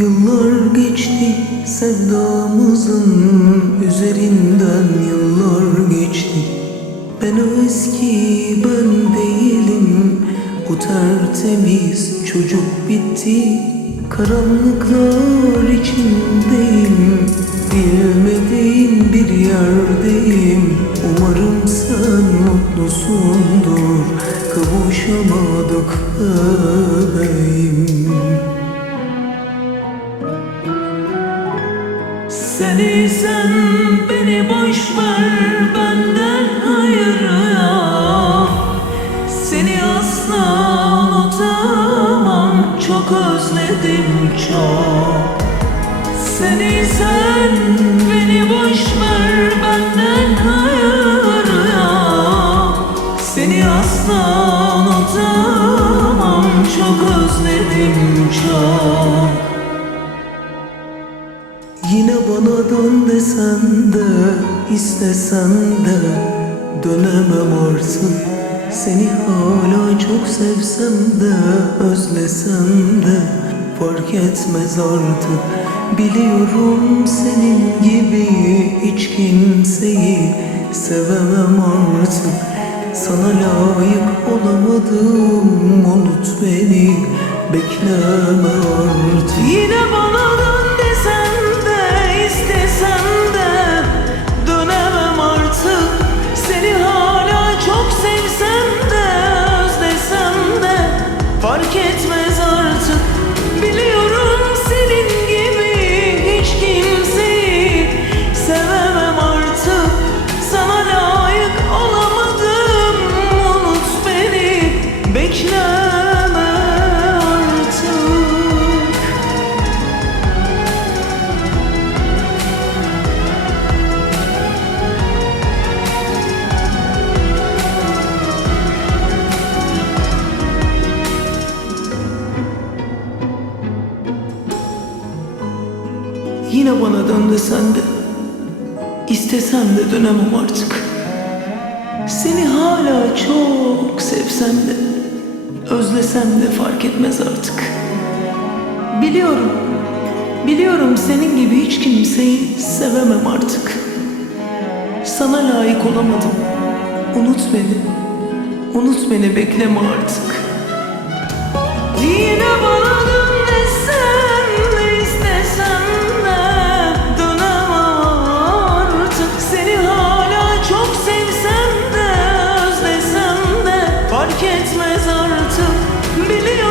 Yıllar geçti sevdamızın üzerinden yıllar geçti. Ben o eski ben değilim o tertemiz çocuk bitti. Karanlıklar içindeyim Bilmediğim bir yerdeyim. Umarım sen mutlusundur Kavuşamadık bebeğim Sen sen beni boş ver benden hayır ya Seni asla unutamam çok özledim çok. Seni sen beni boş ver benden hayır Yine bana dön desen de istesen de dönemem artık. Seni hala çok sevsem de özlesem de fark etmez artık. Biliyorum senin gibi hiç kimseyi sevemem artık. Sana layık olamadım unut beni bekleme artık. Yine bana Yine bana dön desen de. İstesem de dönemem artık. Seni hala çok sevsem de Özlesem de fark etmez artık. Biliyorum Biliyorum senin gibi hiç kimseyi sevemem artık. Sana layık olamadım. Unut beni. Unut beni bekleme artık fark etmez artık. Biliyorum